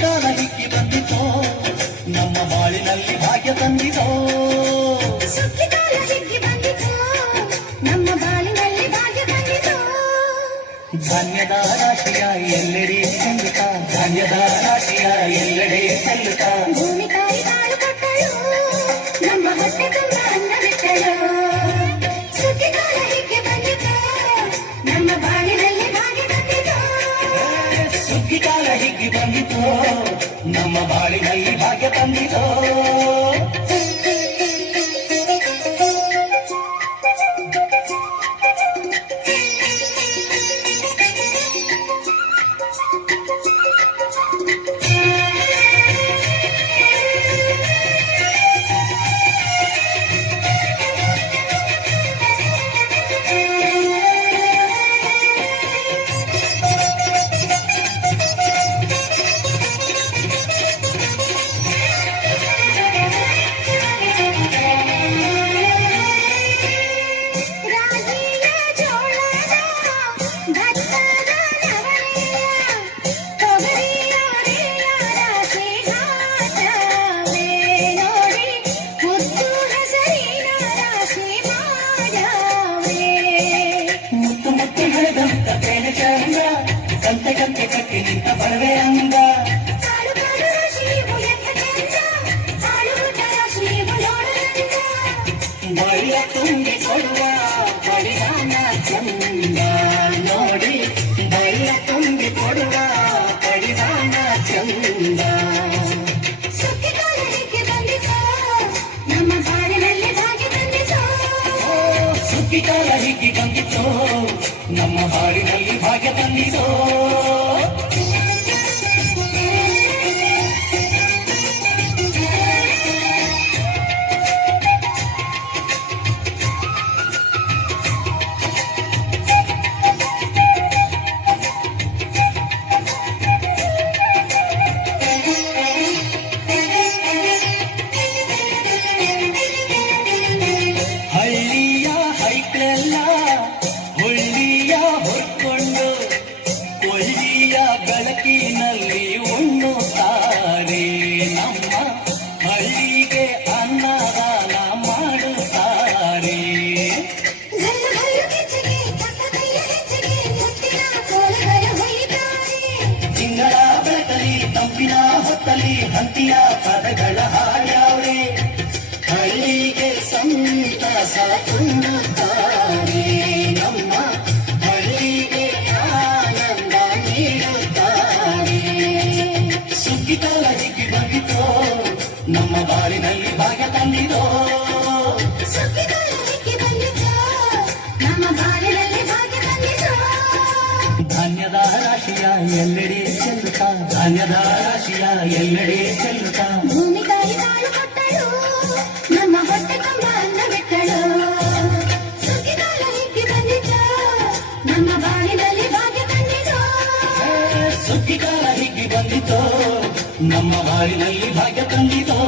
ಕಾಲ ಹಿಕ್ಕಿ ಬಂದಿತೋ ನಮ್ಮ ಬಾಳಿನಲ್ಲಿ ಭಾಗ್ಯ ತಂದಿತೋ ಸುಗ್ಗಿಕಾಲ ಹಿಕ್ಕಿ ಬಂದಿತೋ ನಮ್ಮ ಬಾಳಿನಲ್ಲಿ ಭಾಗ್ಯ ತಂದಿತೋ ಧಾನ್ಯದ ರಾಶಿಯ ಎಲ್ಲೆಡೆ ಚೆಲ್ಲುತ್ತ ಧಾನ್ಯದ ರಾಶಿಯ ಎಲ್ಲೆಡೆ ಚೆಲ್ಲುತ್ತ ಭೂಮಿ ತಾಯಿ ಕಾಳು ಕೊಟ್ಟಳು ನಮ್ಮ ಹೊಟ್ಟೆ ತುಂಬ ಅನ್ನ ಬಿಟ್ಟಳು ಸುಗ್ಗಿಕಾಲ ಹಿಕ್ಕಿ ಬಂದಿತೋ ನಮ್ಮ ಬಾಳಿನಲ್ಲಿ ಭಾಗ್ಯ ತಂದಿತೋ ಸುಗ್ಗಿಕಾಲ ಹಿಗ್ಗಿ ಬಂದಿತೋ ನಮ್ಮ ಬಾಳಿನಲ್ಲಿ ಭಾಗ್ಯ ತಂದಿತೋ ಕಂತೆ ಕಂತೆ ಕಟ್ಟಿ ನಿಂತ ಬಡವೆ ಅಂಗ ಬಳಿಯ ತುಂಬಿ ಕೊಡುವ ಬಡಿದಾನ ಚಂದ ನೋಡಿ ಬಳಿಯ ತುಂಬಿ ಕೊಡುವ ಬಡಿದಾನ ಚಂದ ನಮ್ಮ ಬಾಳಿನಲ್ಲಿ ಭಾಗ್ಯ ತಂದಿತೋ ಸುಗ್ಗಿಕಾಲ ಹಿಗ್ಗಿ ಬಂದಿತೋ ನಮ್ಮ ಬಾಳಿನಲ್ಲಿ ಭಾಗ್ಯ ತಂದಿತೋ ಹಳ್ಳಿಯ ಹೈಕ್ಳೆಲ್ಲ ಹುಳ್ಳಿಯ ಹೊರ್ಕೊಂಡು ಕೊಳ್ಳಿಯ ಬೆಳಕಿನಲ್ಲಿ ಉಣ್ಣುತ್ತಾರೆ ನಮ್ಮ ಹಳ್ಳಿಗೆ ಅನ್ನದಾನ ಮಾಡುತ್ತಾರೆ ತಿಂಗಳ ಬೆಳಕಲಿ ತಂಪಿನ ಹೊತ್ತಲಿ ಹಂತಿಯ ಪದಗಳ ಹಾಡ್ಯಾವ್ರೆ ಹಳ್ಳಿಗೆ ಸಂತಸ ತುಂಬುತ್ತಾರೆ ನಮ್ಮ ಹಳ್ಳಿಗೆ ಆನಂದ ನೀಡುತ್ತಾರೆ ಸುಗ್ಗಿಕಾಲ ಹಿಗ್ಗಿ ಬಂದಿತೋ ನಮ್ಮ ಬಾಳಿನಲ್ಲಿ ಭಾಗ್ಯ ತಂದಿತೋ ನಮ್ಮ ಬಾಳಿನಲ್ಲಿ ಭಾಗ್ಯ ತಂದಿತೋ ಧಾನ್ಯದ ರಾಶಿಯ ಎಲ್ಲೆಡೆ ಚೆಲ್ಲುತ್ತ ಧಾನ್ಯದ ರಾಶಿಯ ಎಲ್ಲೆಡೆ ಚೆಲ್ಲುತ್ತ ಭೂಮಿ ತಾಯಿ ಕಾಳು ಕೊಟ್ಟಳು ನಮ್ಮ ಹೊಟ್ಟೆ ತುಂಬ ಅನ್ನ ಬಿಟ್ಟಳು ಸುಗ್ಗಿಕಾಲ ಹಿಗ್ಗಿ ಬಂದಿತೋ ನಮ್ಮ ಬಾಳಿನಲ್ಲಿ ಭಾಗ್ಯ ತಂದಿತೋ ಸುಗ್ಗಿಕಾಲ ಹಿಗ್ಗಿ ಬಂದಿತೋ ನಮ್ಮ ಬಾಳಿನಲ್ಲಿ ಭಾಗ್ಯ ತಂದಿತೋ